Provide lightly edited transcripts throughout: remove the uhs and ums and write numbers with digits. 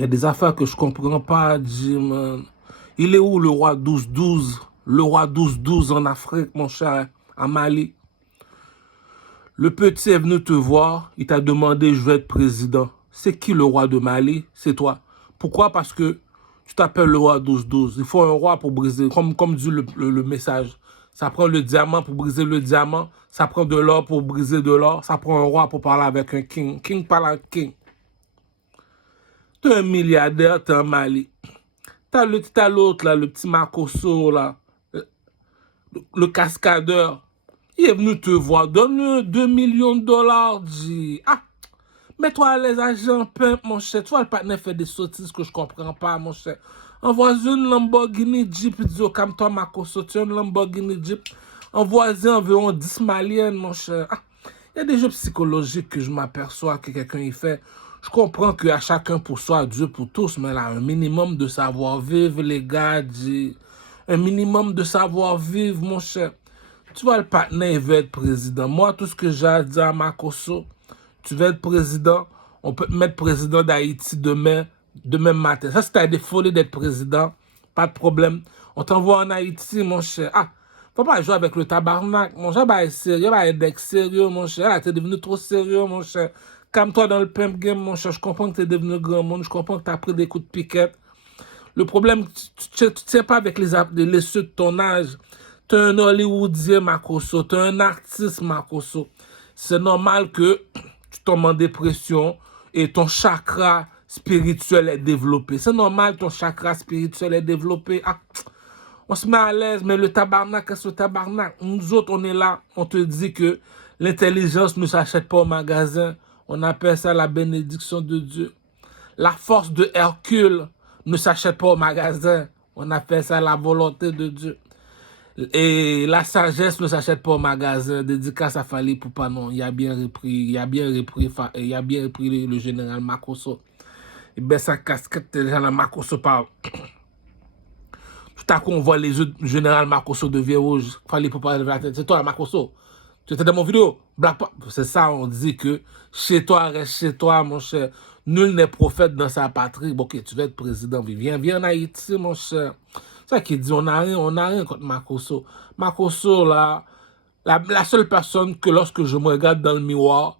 Il y a des affaires que je comprends pas, Jim. Il est où le roi 12-12? Le roi 12-12 en Afrique, mon cher, à Mali. Le petit est venu te voir, il t'a demandé, je veux être président. C'est qui le roi de Mali? C'est toi. Pourquoi? Parce que tu t'appelles le roi 12-12. Il faut un roi pour briser, comme dit le message. Ça prend le diamant pour briser le diamant. Ça prend de l'or pour briser de l'or. Ça prend un roi pour parler avec un king. King parle avec king. T'es un milliardaire, t'es en Mali. T'as l'autre là, le petit Makosso là, le cascadeur. Il est venu te voir, donne-le 2 millions de dollars, dit. Ah, mets-toi à l'aise, agent pimp, mon cher. Tu vois, le partenaire fait des sottises que je comprends pas, mon cher. Envoie une Lamborghini Jeep, il dit, oh, calme-toi, Makosso, tu as une Lamborghini Jeep. Envoie environ 10 maliennes, mon cher. Ah, il y a des jeux psychologiques que je m'aperçois que quelqu'un y fait. Je comprends qu'à chacun pour soi, Dieu pour tous, mais là, un minimum de savoir-vivre, les gars, dit. Un minimum de savoir-vivre, mon cher. Tu vois, le partenaire, il veut être président. Moi, tout ce que j'ai à dire à Makosso, tu veux être président, on peut te mettre président d'Haïti demain matin. Ça, si t'as des folies d'être président, pas de problème. On t'envoie en Haïti, mon cher. Ah, faut pas jouer avec le tabarnak, mon cher. Bah, sérieux, bah, être sérieux, mon cher. Là, t'es devenu trop sérieux, mon cher. Calme-toi dans le pimp game, mon cher. Je comprends que t'es devenu grand monde. Je comprends que t'as pris des coups de piquette. Le problème, tu ne tiens pas avec les ceux de ton âge. Tu es un Hollywoodien, Makosso. Tu es un artiste, Makosso. C'est normal que tu tombes en dépression et ton chakra spirituel est développé. C'est normal, ton chakra spirituel est développé. Ah, on se met à l'aise, mais le tabarnak, qu'est-ce que le tabarnak? Nous autres, on est là, on te dit que l'intelligence ne s'achète pas au magasin. On appelle ça la bénédiction de Dieu. La force de Hercule ne s'achète pas au magasin. On appelle ça la volonté de Dieu. Et la sagesse ne s'achète pas au magasin. Dédicace à Fali Poupanon. Il a bien repris le général Makosso. Et bien sa casquette, le général Makosso parle. Tout à coup, on voit les yeux du général Makosso devenir rouge. Fali Poupanon, c'est toi, Makosso. Tu étais dans mon vidéo. C'est ça, on dit que chez toi, reste chez toi, mon cher. Nul n'est prophète dans sa patrie. Bon, ok, tu veux être président. Viens en Haïti, mon cher. C'est ça qui dit, on n'a rien contre Makosso. Makosso, là, la seule personne que lorsque je me regarde dans le miroir,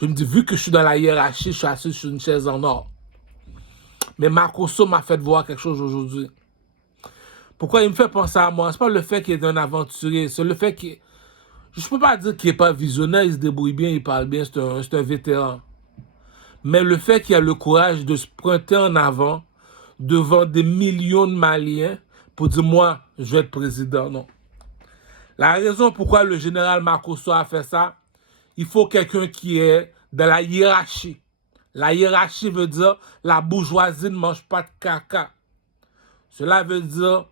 je me dis, vu que je suis dans la hiérarchie, je suis assis sur une chaise en or. Mais Makosso m'a fait voir quelque chose aujourd'hui. Pourquoi il me fait penser à moi? C'est pas le fait qu'il est un aventurier, c'est le fait qu'il... Je peux pas dire qu'il n'est pas visionnaire, il se débrouille bien, il parle bien, c'est un vétéran. Mais le fait qu'il a le courage de se pointer en avant devant des millions de Maliens pour dire, moi, je vais être président, non. La raison pourquoi le général Makosso a fait ça, il faut quelqu'un qui est dans la hiérarchie. La hiérarchie veut dire la bourgeoisie ne mange pas de caca. Cela veut dire,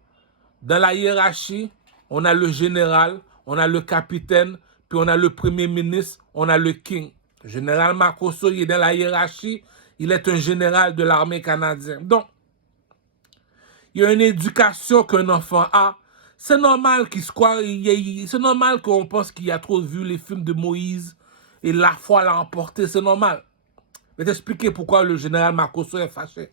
dans la hiérarchie, on a le général, on a le capitaine, puis on a le premier ministre, on a le king. Le général Makosso, il est dans la hiérarchie, il est un général de l'armée canadienne. Donc, il y a une éducation qu'un enfant a. C'est normal qu'il se croit, c'est normal qu'on pense qu'il a trop vu les films de Moïse et la foi l'a emporté, c'est normal. Je vais t'expliquer pourquoi le général Makosso est fâché.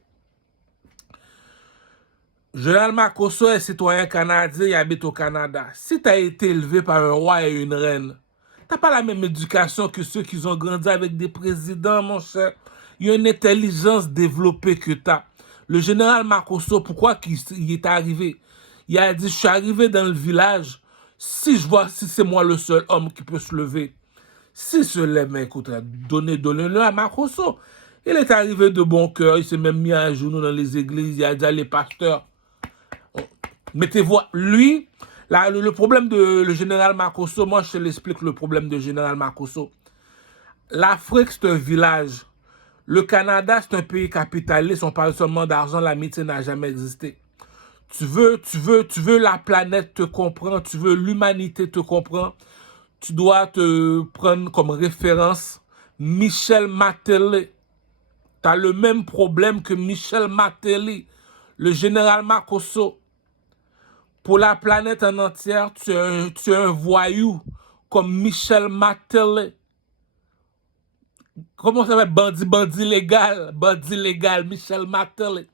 Général Makosso est citoyen canadien, il habite au Canada. Si tu as été élevé par un roi et une reine, tu n'as pas la même éducation que ceux qui ont grandi avec des présidents, mon cher. Il y a une intelligence développée que tu as. Le général Makosso, pourquoi il est arrivé? Il a dit, je suis arrivé dans le village, si c'est moi le seul homme qui peut se lever. Si se lève, mais écoute, donnez-le à Makosso. Il est arrivé de bon cœur, il s'est même mis à genoux dans les églises, il a dit à les pasteurs, mettez-vous, lui, le problème de le général Makosso, moi je te l'explique le problème de général Makosso. L'Afrique, c'est un village. Le Canada, c'est un pays capitaliste, on parle seulement d'argent, l'amitié n'a jamais existé. Tu veux la planète te comprend, tu veux l'humanité te comprend, tu dois te prendre comme référence Michel Martelly. Tu as le même problème que Michel Martelly, le général Makosso. Pour la planète en entière, tu es un voyou comme Michel Martelly. Comment ça va être bandit légal, Michel Martelly.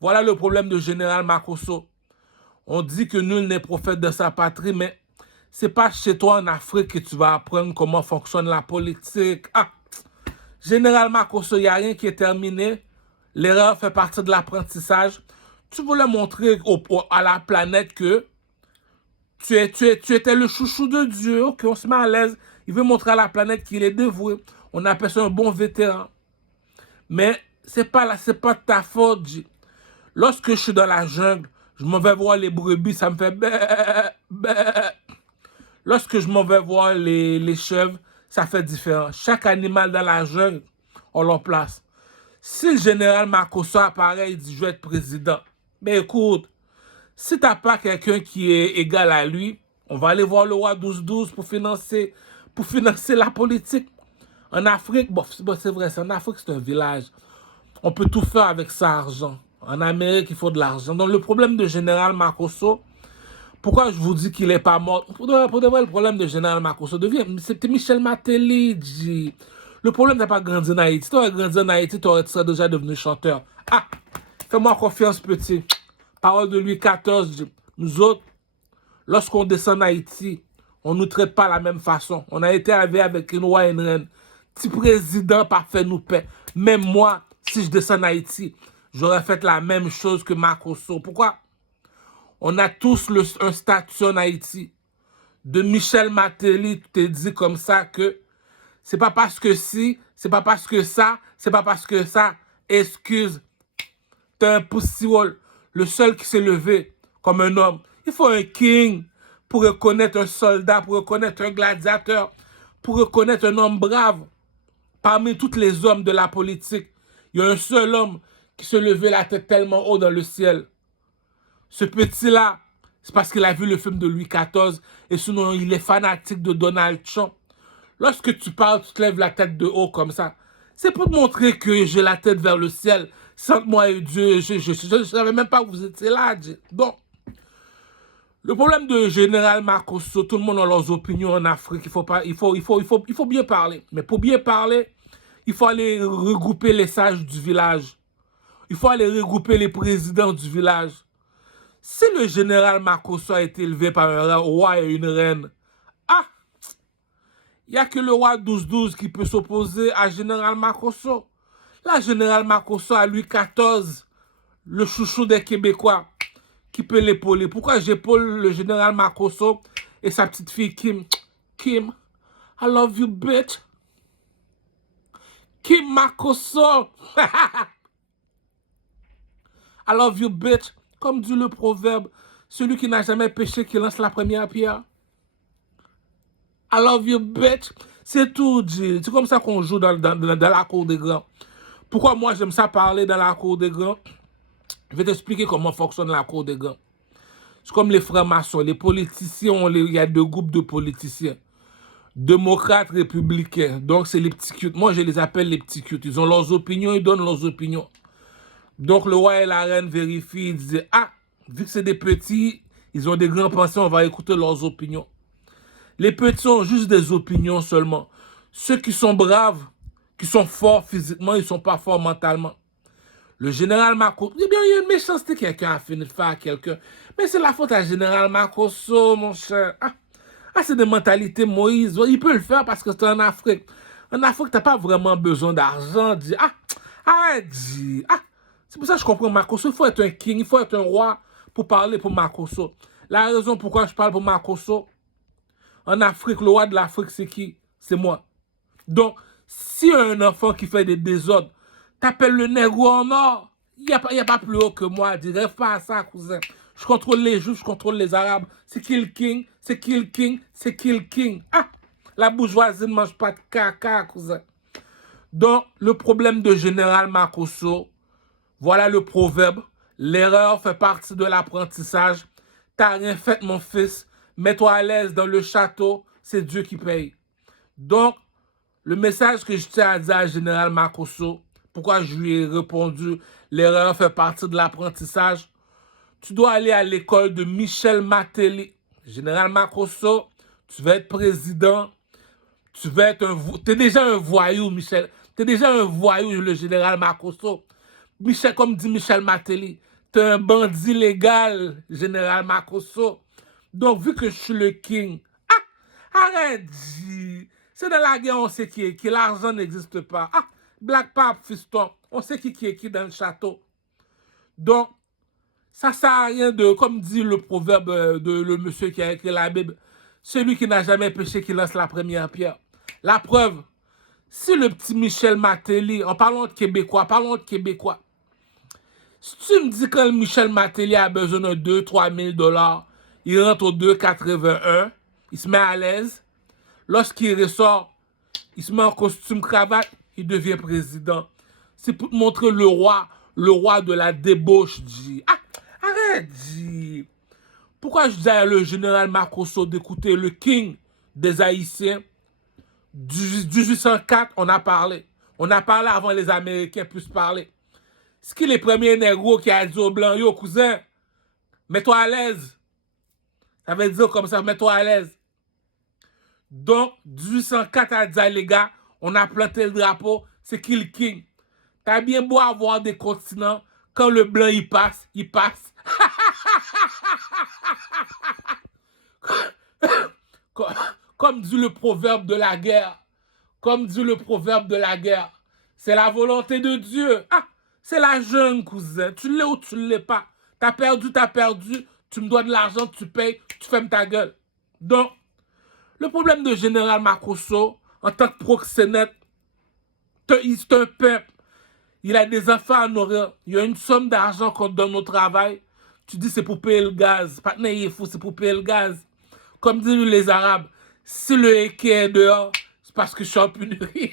Voilà le problème de Général Makosso. On dit que nul n'est prophète de sa patrie, mais c'est pas chez toi en Afrique que tu vas apprendre comment fonctionne la politique. Ah, Général Makosso, il n'y a rien qui est terminé. L'erreur fait partie de l'apprentissage. Tu voulais montrer à la planète que tu étais le chouchou de Dieu, qu'on se met à l'aise. Il veut montrer à la planète qu'il est dévoué. On appelle ça un bon vétéran. Mais c'est pas de ta faute, G. Lorsque je suis dans la jungle, je m'en vais voir les brebis, ça me fait bé, bé. Lorsque je m'en vais voir les chèvres, ça fait différent. Chaque animal dans la jungle, on leur place. Si le général Makosso apparaît, il dit « je vais être président », mais écoute, si t'as pas quelqu'un qui est égal à lui, on va aller voir le roi 12-12 pour financer la politique. En Afrique, bon, c'est vrai, en Afrique, c'est un village. On peut tout faire avec ça, argent. En Amérique, il faut de l'argent. Donc, le problème de Général Makosso, pourquoi je vous dis qu'il n'est pas mort? Pour de vrai, le problème de Général Makosso c'était Michel Martelly. Le problème, t'as pas grandi en Haïti. Si tu aurais grandi en Haïti, tu serais déjà devenu chanteur. Ah, fais-moi confiance, petit. Parole de Louis XIV. Nous autres, lorsqu'on descend en Haïti, on ne nous traite pas de la même façon. On a été élevé avec une roi et une reine. Petit président parfait nous paie. Même moi, si je descends en Haïti, j'aurais fait la même chose que Makosso. Pourquoi? On a tous un statut en Haïti. De Michel Martelly, tu t'es dit comme ça que c'est pas parce que si, c'est pas parce que ça, c'est pas parce que ça. Excuse, t'es un poussiole. Le seul qui s'est levé comme un homme. Il faut un king pour reconnaître un soldat, pour reconnaître un gladiateur, pour reconnaître un homme brave. Parmi tous les hommes de la politique, il y a un seul homme qui se levait la tête tellement haut dans le ciel. Ce petit-là, c'est parce qu'il a vu le film de Louis XIV et sinon il est fanatique de Donald Trump. Lorsque tu parles, tu te lèves la tête de haut comme ça. C'est pour te montrer que j'ai la tête vers le ciel. Sans moi et Dieu, je ne savais même pas que vous étiez là. Donc, le problème de Général Makosso, tout le monde a leurs opinions en Afrique. Il faut bien parler. Mais pour bien parler, il faut aller regrouper les sages du village. Il faut aller regrouper les présidents du village. Si le général Makosso a été élevé par un roi et une reine, ah, il n'y a que le roi 12-12 qui peut s'opposer à général Makosso. Là, général Makosso a Louis XIV, le chouchou des Québécois, qui peut l'épauler. Pourquoi j'épaule le général Makosso et sa petite fille Kim? Kim, I love you, bitch. Kim Makosso. I love you, bitch. Comme dit le proverbe, celui qui n'a jamais péché qui lance la première pierre. I love you, bitch. C'est tout, G. C'est comme ça qu'on joue dans la cour des grands. Pourquoi moi j'aime ça parler dans la cour des grands? Je vais t'expliquer comment fonctionne la cour des grands. C'est comme les francs-maçons, les politiciens, il y a deux groupes de politiciens. Démocrates, républicains. Donc c'est les petits cutes. Moi je les appelle les petits cutes. Ils ont leurs opinions, ils donnent leurs opinions. Donc le roi et la reine vérifient, ils disent, ah, vu que c'est des petits, ils ont des grands pensées, on va écouter leurs opinions. Les petits ont juste des opinions seulement. Ceux qui sont braves, qui sont forts physiquement, ils ne sont pas forts mentalement. Le général Makosso, eh bien, il y a une méchanceté que quelqu'un a fini de faire à quelqu'un. Mais c'est la faute à général Makosso, mon cher. Ah, c'est des mentalités Moïse. Il peut le faire parce que c'est en Afrique. En Afrique, tu n'as pas vraiment besoin d'argent. Ah, arrête, ah, c'est pour ça que je comprends Makosso. Il faut être un king, il faut être un roi pour parler pour Makosso. La raison pourquoi je parle pour Makosso, en Afrique, le roi de l'Afrique, c'est qui? C'est moi. Donc, si un enfant qui fait des désordres, t'appelles le nègre en or, il n'y a pas plus haut que moi. Dis, rêve pas à ça, cousin. Je contrôle les Juifs, je contrôle les Arabes. C'est qui le king? C'est qui le king? C'est qui le king? Ah! La bourgeoisie ne mange pas de caca, cousin. Donc, le problème de général Makosso, voilà le proverbe. L'erreur fait partie de l'apprentissage. T'as rien fait, mon fils. Mets-toi à l'aise dans le château. C'est Dieu qui paye. Donc, le message que je tiens à dire à général Makosso, pourquoi je lui ai répondu, l'erreur fait partie de l'apprentissage. Tu dois aller à l'école de Michel Martelly. Général Makosso, tu vas être président. Tu vas être t'es déjà un voyou, Michel. T'es déjà un voyou, le général Makosso. Michel, comme dit Michel Martelly, t'es un bandit légal, général Makosso. Donc, vu que je suis le king, arrête, G. C'est dans la guerre, on sait qui est qui. L'argent n'existe pas. Black Pape, fiston, on sait qui est qui dans le château. Donc, ça sert à rien de, comme dit le proverbe de le monsieur qui a écrit la Bible, celui qui n'a jamais péché qui lance la première pierre. La preuve, si le petit Michel Martelly, en parlant de Québécois, si tu me dis que le Michel Martelly a besoin de 2-3 000 $, il rentre au 2,81, il se met à l'aise. Lorsqu'il ressort, il se met en costume cravate, il devient président. C'est pour te montrer le roi de la débauche, G. Arrête, G. Pourquoi je dis à le général Makosso d'écouter le king des Haïtiens? 1804, on a parlé. On a parlé avant les Américains puissent parler. C'est qui les premiers négros qui a dit aux Blancs, yo, cousin, mets-toi à l'aise. Ça veut dire comme ça, mets-toi à l'aise. Donc, 1804 a dit, les gars, on a planté le drapeau, c'est qui le king? T'as bien beau avoir des continents, quand le blanc il passe, il passe. Comme dit le proverbe de la guerre. C'est la volonté de Dieu. C'est la jungle, cousin. Tu l'es ou tu ne l'es pas. T'as perdu. Tu me dois de l'argent, tu payes, tu fermes ta gueule. Donc, le problème de Général Makosso, en tant que proxénète, c'est un peuple. Il a des enfants à nourrir. Il y a une somme d'argent qu'on donne au travail. Tu dis c'est pour payer le gaz. Patne, il est fou, c'est pour payer le gaz. Comme disent les Arabes, si le équé est dehors, c'est parce que je suis en pénurie.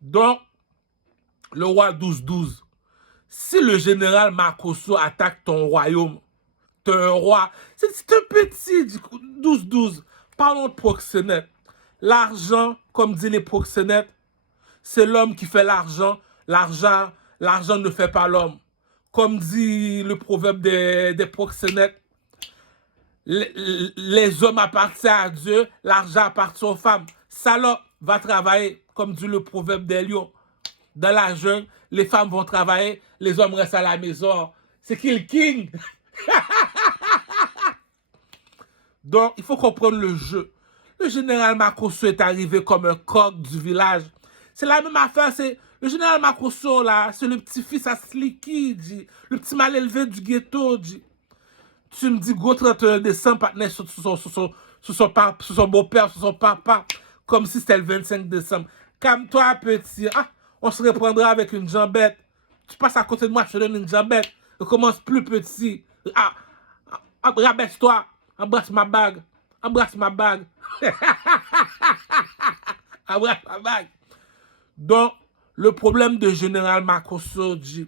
Donc, le roi 12-12, si le général Makosso attaque ton royaume, t'es un roi, c'est un petit 12-12. Parlons de proxénète. L'argent, comme disent les proxénètes, c'est l'homme qui fait l'argent. L'argent ne fait pas l'homme. Comme dit le proverbe des proxénètes, les hommes appartiennent à Dieu, l'argent appartient aux femmes. Salope va travailler, comme dit le proverbe des lions. Dans la jungle, les femmes vont travailler, les hommes restent à la maison. C'est qui le king? Donc, il faut comprendre le jeu. Le général Makosso est arrivé comme un coq du village. C'est la même affaire, c'est le général Makosso, là, c'est le petit-fils à Slicky, dit, le petit mal élevé du ghetto, dit. Tu me dis, go 31 décembre, partenaire sur son beau-père, sur son papa, comme si c'était le 25 décembre. Calme-toi, petit. On se reprendra avec une jambette. Tu passes à côté de moi, je te donne une jambette. Je commence plus petit. Rabaisse-toi. Embrasse ma bague. Embrasse ma bague. Donc, le problème de Général Makosso, dit,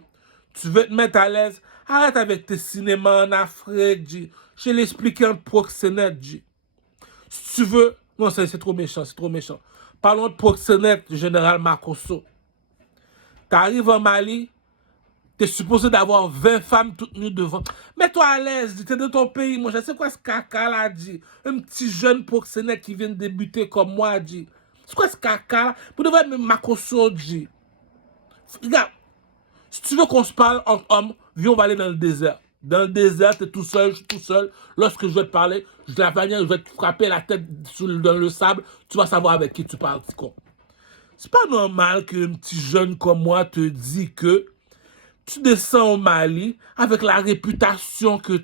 tu veux te mettre à l'aise, arrête avec tes cinémas en Afrique, dit. Je l'ai expliqué en proxénète, dit. Si tu veux, non, c'est trop méchant, Parlons de proxénète du Général Makosso. T'arrives en Mali, t'es supposé d'avoir 20 femmes toutes nues devant. Mets-toi à l'aise, t'es de ton pays, moi, je sais quoi ce caca là, dit. Un petit jeune proxénète qui vient de débuter comme moi, dit. C'est quoi ce caca là? Vous devez même Makosso, dit. Regarde, si tu veux qu'on se parle entre hommes, viens, on va aller dans le désert. Dans le désert, t'es tout seul, je suis tout seul. Lorsque je vais te parler, je vais te frapper la tête dans le sable, tu vas savoir avec qui tu parles, petit con. C'est pas normal qu'un petit jeune comme moi te dit que tu descends au Mali avec la réputation que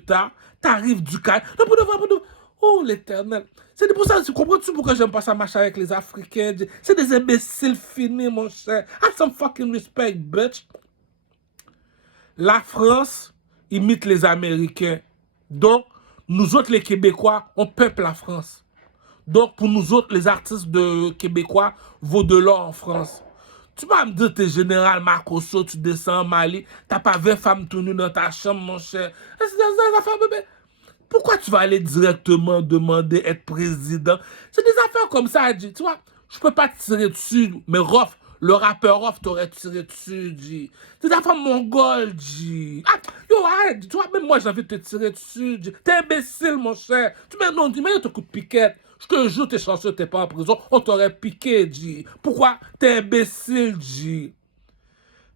t'arrives du Caire. Non, pour de vrai. Oh, l'éternel. C'est pour ça, comprends-tu pourquoi j'aime pas ça marcher avec les Africains? C'est des imbéciles finis, mon cher. Have some fucking respect, bitch. La France imite les Américains. Donc, nous autres, les Québécois, on peuple la France. Donc, pour nous autres, les artistes de Québécois vaut de l'or en France. Tu vas me dire, t'es général Makosso, tu descends en Mali, t'as pas 20 femmes tenues dans ta chambre, mon cher. Pourquoi tu vas aller directement demander être président? C'est des affaires comme ça, dit. Tu vois, je peux pas te tirer dessus, mais Rof, Le rappeur off t'aurait tiré dessus, G. C'est ta femme mongole, G. Ah, yo, arrête, tu vois, même moi, j'ai envie de te tirer dessus, G. T'es imbécile, mon cher. Tu mets, non, dis-moi, te coup de piquette. Je te jure, t'es chanceux, t'es pas en prison. On t'aurait piqué, G. Pourquoi? T'es imbécile, G.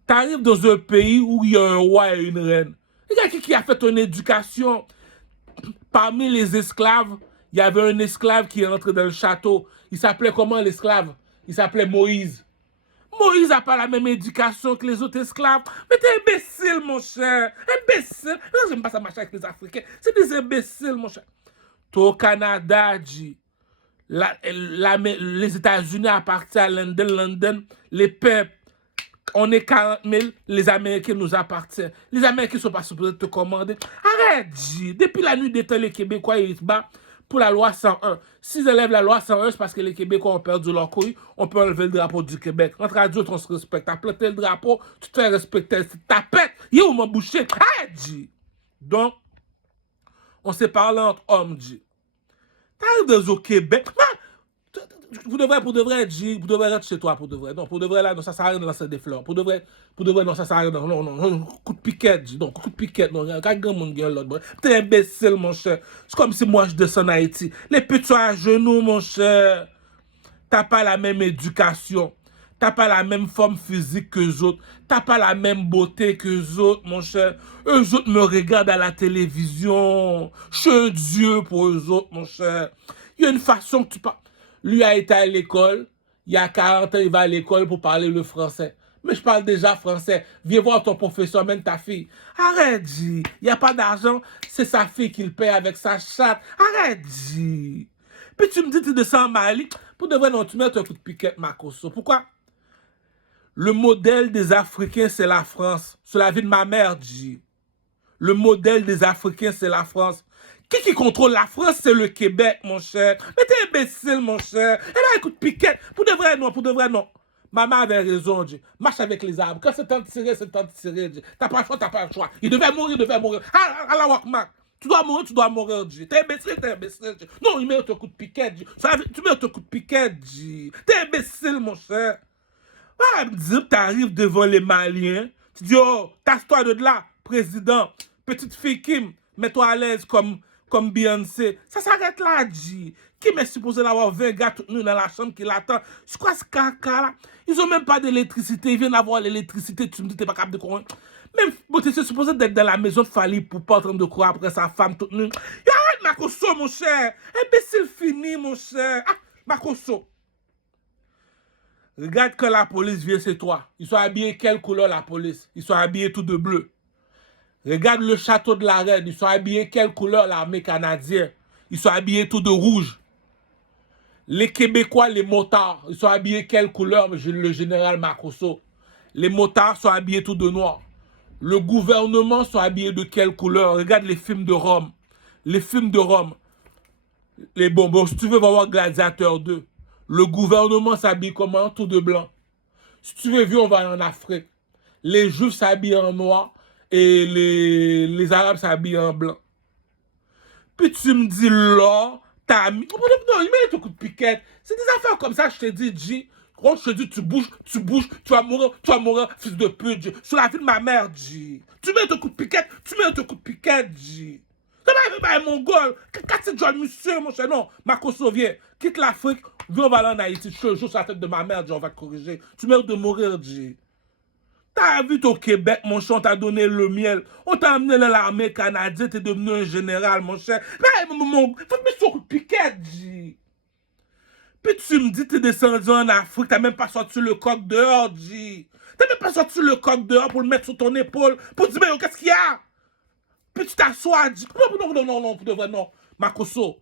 T'arrives dans un pays où il y a un roi et une reine. Regarde qui a fait ton éducation. Parmi les esclaves, il y avait un esclave qui est entré dans le château. Il s'appelait comment l'esclave? Il s'appelait Moïse. Moïse n'a pas la même éducation que les autres esclaves. Mais t'es imbécile, mon cher. Imbécile. J'aime pas ça marcher avec les Africains. C'est des imbéciles, mon cher. T'es au Canada, G. Les États-Unis appartiennent à London. London, les peuples. On est 40 000, les Américains nous appartiennent. Les Américains ne sont pas supposés te commander. Arrête, G. Depuis la nuit des temps, les Québécois, ils se battent pour la loi 101. S'ils élèvent la loi 101, c'est parce que les Québécois ont perdu leur couille. On peut enlever le drapeau du Québec. Entre adultes, on se respecte. T'as planté le drapeau, tu te fais respecter. Ta pète, il est où mon boucher? Arrête, G. Donc, on s'est parlé entre hommes, G. T'arrives au Québec. Pour de vrai, G, pour de vrai, être chez toi, pour de vrai. Non, pour de vrai, là, non, ça sert à rien de lancer des fleurs. Pour de vrai, non, ça sert à rien. Non, coup de piquette, G. Non, coup de piquette, non, quand grand monde gagne l'autre, t'es imbécile, mon cher. C'est comme si moi, je descends en Haïti. Les petits à genoux, mon cher. T'as pas la même éducation. T'as pas la même forme physique que les autres. T'as pas la même beauté que les autres, mon cher. Eux autres me regardent à la télévision. Je suis un dieu pour eux autres, mon cher. Il y a une façon que tu parles. Lui a été à l'école. Il y a 40 ans, il va à l'école pour parler le français. Mais je parle déjà français. Viens voir ton professeur, même ta fille. Arrête, G. Il n'y a pas d'argent. C'est sa fille qui le paye avec sa chatte. Arrête, G. Puis tu me dis, tu descends en Mali. Pour de vrai, non, tu mets un coup de piquette, Makosso. Pourquoi? Le modèle des Africains, c'est la France. C'est la vie de ma mère, G. Le modèle des Africains, c'est la France. Qui contrôle la France, c'est le Québec, mon cher. Mais t'es imbécile, mon cher. Et là, écoute, piquette. Pour de vrai, non. Maman avait raison, G. Marche avec les arbres. Quand c'est temps de tirer, c'est temps de tirer, G. T'as pas le choix. Il devait mourir. Allah Wakmak. Tu dois mourir, G. T'es imbécile, G. Non, il met un coup de piquette, G. Tu mets un coup de piquette, G. T'es imbécile, mon cher. Ah, me dire, t'arrives devant les Maliens. Tu dis, oh, tasse-toi de là, président. Petite fille Kim, mets-toi à l'aise comme Beyoncé. Ça s'arrête là, G. Kim est supposé d'avoir 20 gars tout nus dans la chambre qui l'attend. C'est quoi ce caca là? Ils ont même pas d'électricité. Ils viennent d'avoir l'électricité. Tu me dis, t'es pas capable de courir. Même, bon, t'es supposé d'être dans la maison de Fali pour pas en train de courir après sa femme toute nue. Arrête, Makosso, mon cher. Imbécile fini, mon cher. Ah, Makosso. Regarde quand la police vient, c'est toi. Ils sont habillés quelle couleur la police? Ils sont habillés tout de bleu. Regarde le château de la reine. Ils sont habillés quelle couleur l'armée canadienne? Ils sont habillés tout de rouge. Les Québécois, les motards, ils sont habillés quelle couleur? Le général Makosso. Les motards sont habillés tout de noir. Le gouvernement sont habillés de quelle couleur? Regarde les films de Rome. Les films de Rome. Les bonbons. Si tu veux voir Gladiateur 2. Le gouvernement s'habille comment? Tout de blanc. Si tu veux voir, on va en Afrique. Les Juifs s'habillent en noir et les Arabes s'habillent en blanc. Puis tu me dis là, t'as mis... Non, il met un coup de piquette. C'est des affaires comme ça, je te dis, G. Quand je te dis, tu bouges, tu vas mourir, fils de pute, G. Sur la vie de ma mère, G. Tu mets un coup de piquette, G. C'est pas un mongol. Quand c'est John Monsieur, mon cher, non. Makosso, viens. Quitte l'Afrique, viens, on va aller en Haïti. Je te jure sur la tête de ma mère, G, on va te corriger. Tu meurs de mourir, G. T'as vu au Québec, mon cher, on t'a donné le miel. On t'a amené dans l'armée canadienne, t'es devenu un général, mon cher. Mais, faut te mettre sur le piquette, G. Puis tu me dis, t'es descendu en Afrique, t'as même pas sorti le coq dehors, G. T'as même pas sorti le coq dehors pour le mettre sur ton épaule, pour dire, mais qu'est-ce qu'il y a? Puis tu t'assois, G. Non, pour de vrai, non. Makosso,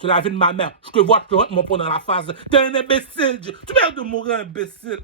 c'est la vie de ma mère. Je te vois, mon poing dans la face. T'es un imbécile, G. Tu meurs de mourir, imbécile.